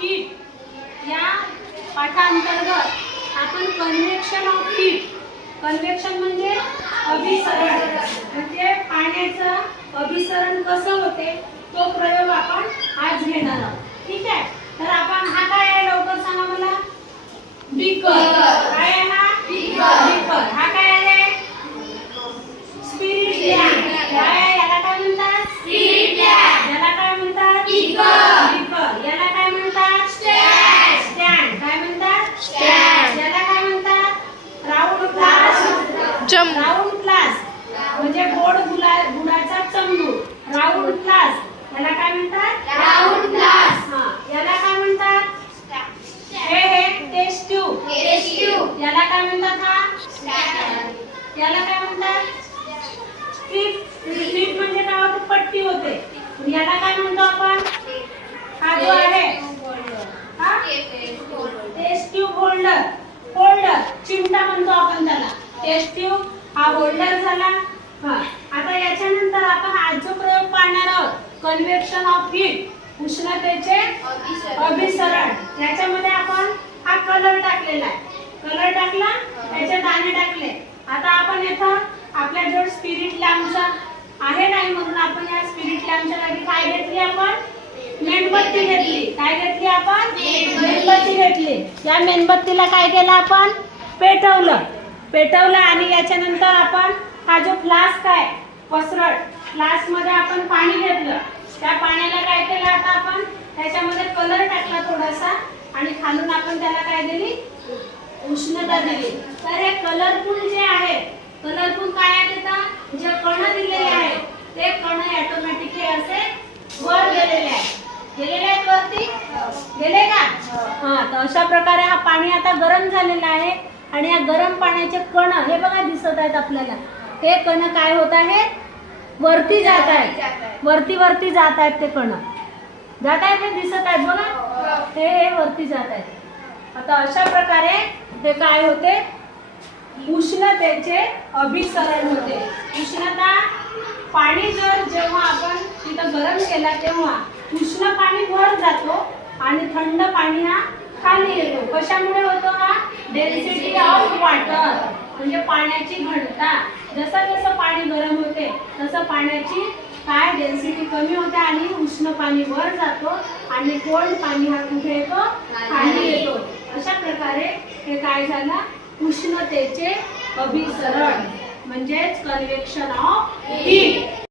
Heat या पाठांतर्गत आपण convection of heat convection म्हणजे अभिसरण. म्हणजे पाण्याचं अभिसरण कसं होते? तो प्रयोग आपण आज घेणार आहोत. ठीक आहे? तर आपण हा काय आहे? लवकर सांगा मला. बिकर काय आहे हा बीकर हा काय आहे स्पिरिट लॅम्प काय आहे? याला काय म्हणतात याला काय म्हणतात बीकर याला काय म्हणतात स्टँड काय म्हणतात Stand. याला काय म्हणतात राऊंड ग्लास चम राऊंड ग्लास म्हणजे गोड गुला गुडाचा चमू राऊंड ग्लास याला काय म्हणतात हा याला काय म्हणतात हे हे टेस्ट ट्यूब याला काय म्हणतात हा याला काय म्हणतात स्ट्रीप स्ट्रीप म्हणजे काय होते होते याला काय म्हणतो आपण? हा जो आहे. हा? टेस्ट ट्यूब होल्डर होल्डर चिमटा म्हणतो आपण त्याला. टेस्ट ट्यूब हा होल्डर झाला. हा. आता याच्यानंतर आपण आज जो प्रयोग पाहणार आहोत कन्व्हेक्शन ऑफ हीट उष्णतेचे अभिसरण. याच्यामध्ये आपण हा कलर टाकलेला आहे. कलर टाकला? त्याचे दाणे टाकले. आता आपण इथं आहे म्हणून आपण या स्पिरिट लॅम्पच्या जागी काय घेतली आपण? मेणबत्ती घेतली. काय घेतली आपण? मेणबत्ती घेतली. या मेणबत्तीला काय केलं आपण? पेटवलं. पेटवलं आणि याच्यानंतर आपण हा जो फ्लास्क आहे पसरट फ्लास्कमध्ये आपण पाणी घेतलं. त्या पाण्याला काय केलं आता आपण? त्याच्यामध्ये कलर टाकला थोडासा आणि खालून आपण त्याला काय दिली? उष्णता दिली. तर हे कलरफुल जे आहे कलरफुल काय आहे तिथं? जे कण दिलेले आहेत ते कण ऑटोमॅटिकली असे वर गेलेले आहेत गेलेले आहेत वरती गेले का हा तर अशा प्रकारे हा पाणी आता गरम झालेला आहे आणि या गरम पाण्याचे कण हे बघा दिसत आहेत आपल्याला. हे कण काय होत आहे वरती जात आहेत. वरती वरती जात आहेत ते कण. जात आहेत हे? दिसत आहेत बघा. हे हे वरती जात आहेत. आता अशा प्रकारे ते काय होते? उष्णतेचे अभिसरण होते. उष्णता पाणी जर जेव्हा आपण तिथं गरम केला तेव्हा उष्ण पाणी वर जातो आणि थंड पाणी हा खाली येतो. कशामुळे होतो हा? डेन्सिटी ऑफ वॉटर म्हणजे पाण्याची घनता. जसं जसं पाणी गरम होते तसं पाण्याची काय डेन्सिटी कमी होते आणि उष्ण पाणी वर जातो आणि कोल्ड पाणी हा कुठे येतो? खाली येतो. अशा प्रकारे हे काय झालं? उष्णतेचे अभिसरण म्हणजेच कन्व्हेक्शन ऑफ हीट